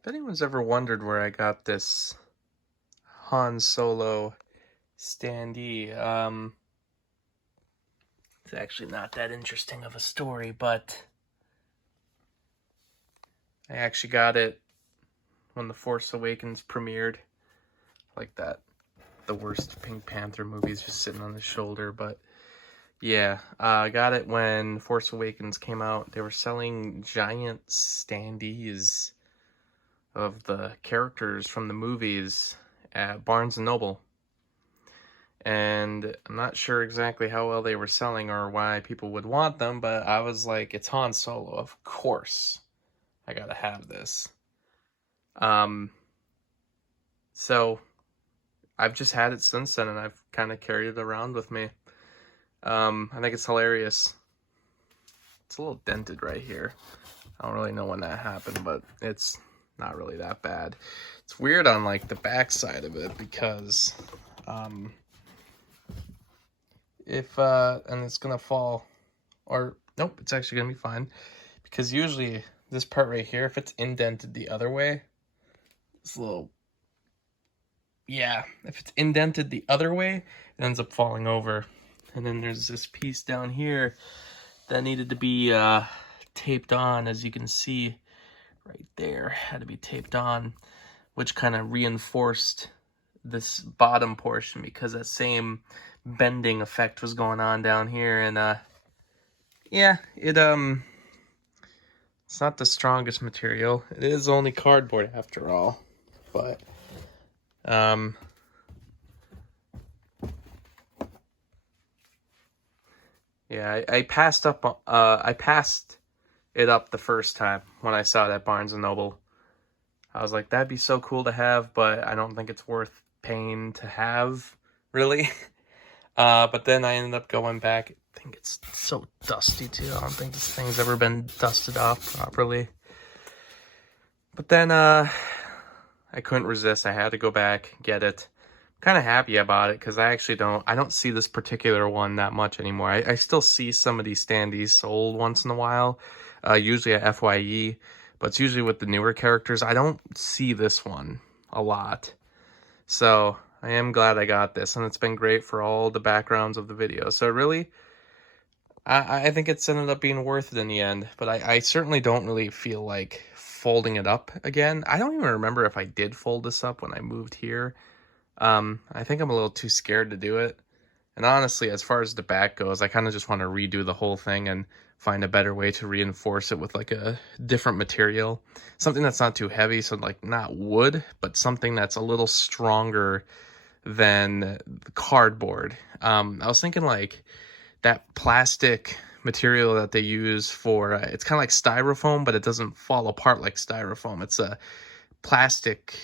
If anyone's ever wondered where I got this Han Solo standee, it's actually not that interesting of a story, but I actually got it when The Force Awakens premiered. Like that, the worst Pink Panther movie's just sitting on his shoulder, but yeah, I got it when Force Awakens came out. They were selling giant standees of the characters from the movies at Barnes& and Noble. And I'm not sure exactly how well they were selling or why people would want them, but I was like, it's Han Solo, of course I gotta have this. Um, so I've just had it since then, and I've kind of carried it around with me. I think it's hilarious. It's a little dented right here. I don't really know when that happened, but it's not really that bad. It's weird on like the back side of it because if and it's gonna fall, or nope, it's actually gonna be fine, because usually this part right here, if it's indented the other way, this little, yeah, if it's indented the other way, it ends up falling over. And then there's this piece down here that needed to be taped on, as you can see right there, had to be taped on, which kind of reinforced this bottom portion because that same bending effect was going on down here. And yeah, it's not the strongest material. It is only cardboard after all, but yeah, I passed it up the first time when I saw it at Barnes and Noble. I was like, that'd be so cool to have, but I don't think it's worth paying to have, really. But then I ended up going back. I think it's so dusty too. I don't think this thing's ever been dusted off properly. But then I couldn't resist. I had to go back, get it. I'm kind of happy about it because I don't see this particular one that much anymore. I still see some of these standees sold once in a while, usually at FYE, but it's usually with the newer characters. I don't see this one a lot. So I am glad I got this, and it's been great for all the backgrounds of the video. So really, I think it's ended up being worth it in the end, but I certainly don't really feel like folding it up again. I don't even remember if I did fold this up when I moved here. I think I'm a little too scared to do it. And honestly, as far as the back goes, I kind of just want to redo the whole thing and find a better way to reinforce it with like a different material. Something that's not too heavy, so like not wood, but something that's a little stronger than cardboard. I was thinking like that plastic material that they use for it's kind of like styrofoam, but it doesn't fall apart like styrofoam. It's a plastic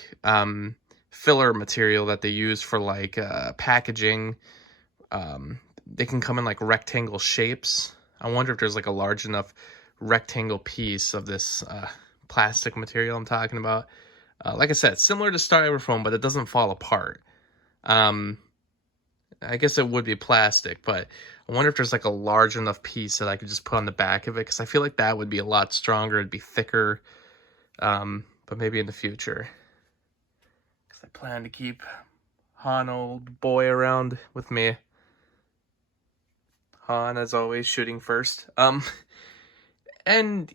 filler material that they use for like packaging. They can come in like rectangle shapes. I wonder if there's like a large enough rectangle piece of this plastic material I'm talking about. Like I said, similar to styrofoam, but it doesn't fall apart. I guess it would be plastic, but I wonder if there's like a large enough piece that I could just put on the back of it, because I feel like that would be a lot stronger. It'd be thicker, but maybe in the future. Because I plan to keep Han old boy around with me. Han, as always, shooting first. And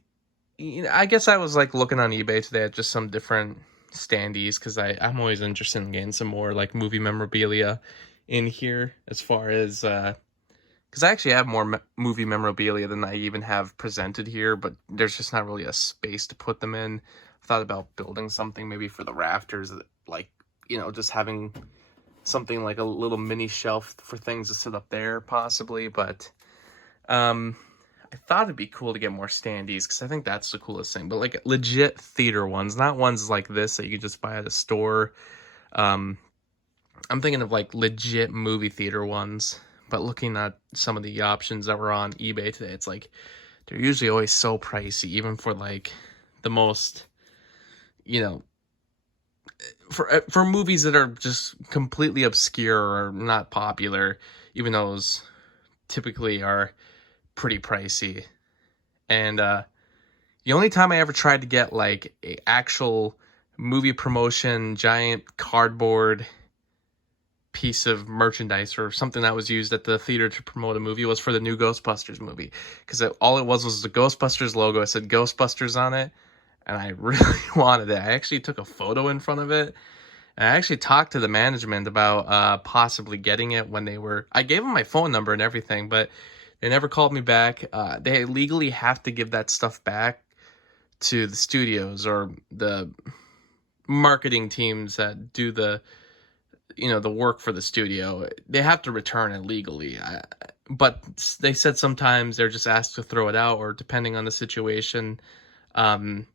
you know, I guess I was like looking on eBay today at just some different standees because I'm always interested in getting some more like movie memorabilia in here, as far as because I actually have more movie memorabilia than I even have presented here, but there's just not really a space to put them in. I thought about building something maybe for the rafters, like, you know, just having something like a little mini shelf for things to sit up there possibly, but I thought it'd be cool to get more standees because I think that's the coolest thing, but like legit theater ones, not ones like this that you can just buy at a store. I'm thinking of like legit movie theater ones, but looking at some of the options that were on eBay today, it's like they're usually always so pricey, even for like the most, you know, for movies that are just completely obscure or not popular, even those typically are pretty pricey. And the only time I ever tried to get like a actual movie promotion giant cardboard piece of merchandise or something that was used at the theater to promote a movie was for the new Ghostbusters movie, because all it was the Ghostbusters logo. It said Ghostbusters on it, and I really wanted it. I actually took a photo in front of it, and I actually talked to the management about possibly getting it when they were. I gave them my phone number and everything, but they never called me back. They legally have to give that stuff back to the studios or the marketing teams that do the the work for the studio. They have to return it legally, but they said sometimes they're just asked to throw it out, or depending on the situation, um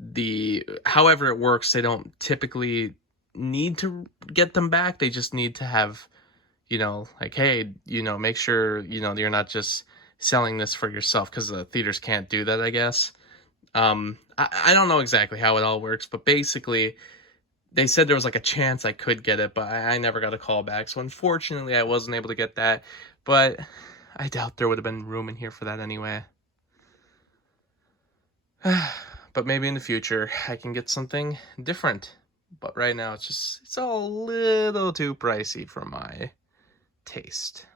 the however it works, they don't typically need to get them back. They just need to have, like, hey, make sure you're not just selling this for yourself, because the theaters can't do that, I guess. I don't know exactly how it all works, but basically they said there was like a chance I could get it, but I never got a call back. So unfortunately, I wasn't able to get that. But I doubt there would have been room in here for that anyway. But maybe in the future I can get something different. But right now it's a little too pricey for my taste.